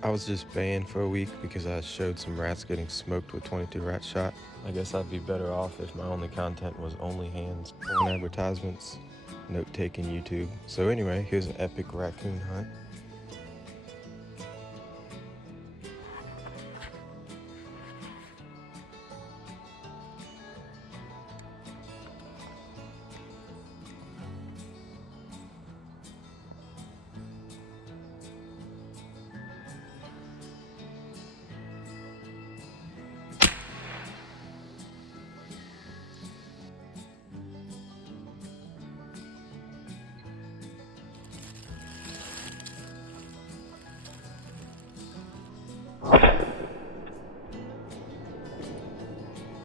I was just banned for a week because I showed some rats getting smoked with 22 rat shot. I guess I'd be better off if my only content was only hands, porn advertisements, note-taking YouTube. So anyway, here's an epic raccoon hunt.